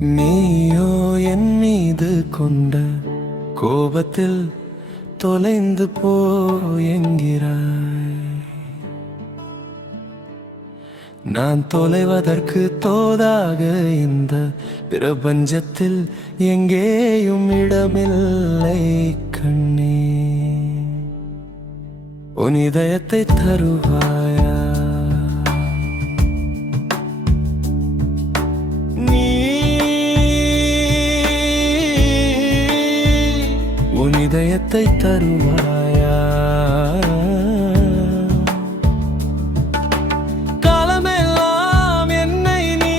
நீயோ என் மீது கொண்ட கோபத்தில் தொலைந்து போயெங்கிறாய் நான் தொலைவதற்கு தோதாக இந்த பிரபஞ்சத்தில் எங்கேயும் இடமில்லை கண்ணே. உன் இதயத்தை தருவாயா? இதயத்தை தருவாயா? காலமெல்லாம் என்னை நீ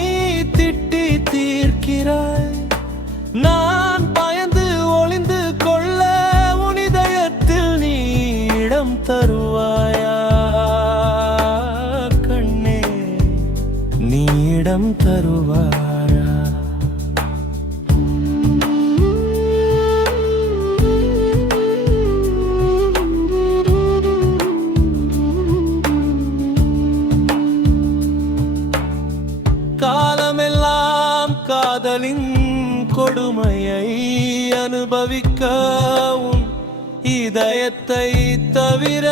திட்டி தீர்க்கிறாய். நான் பயந்து ஒளிந்து கொள்ள உனிதயத்தில் நீ இடம் தருவாயா? கண்ணே நீ இடம் தருவாய்? காதலின் கொடுமையை அனுபவிக்க உன் இதயத்தை தவிர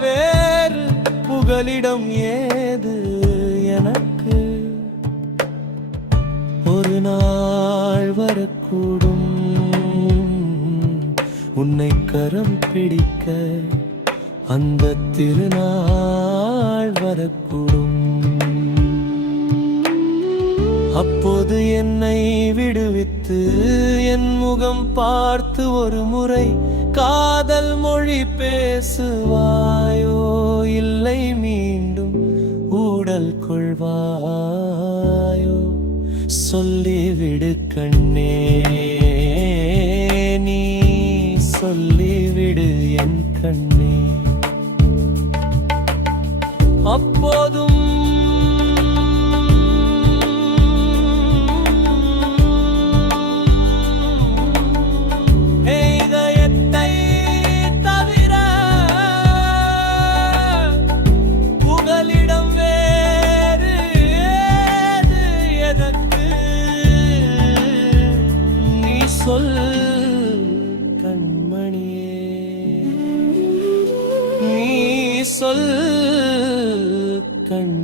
வேறு புகலிடம் ஏது எனக்கு? ஒரு நாள் வரக்கூடும். உன்னை கரம் பிடிக்க அந்த திருநாள் வரக்கூடும். அப்போது என்னை விடுவித்து என் முகம் பார்த்து ஒரு முறை காதல் மொழி பேசுவாயோ இல்லை மீண்டும் ஊடல் கொள்வாயோ? சொல்லிவிடு கண்ணே நீ சொல்லிவிடு என் கண்ணே. அப்போது நீ சொல் கண்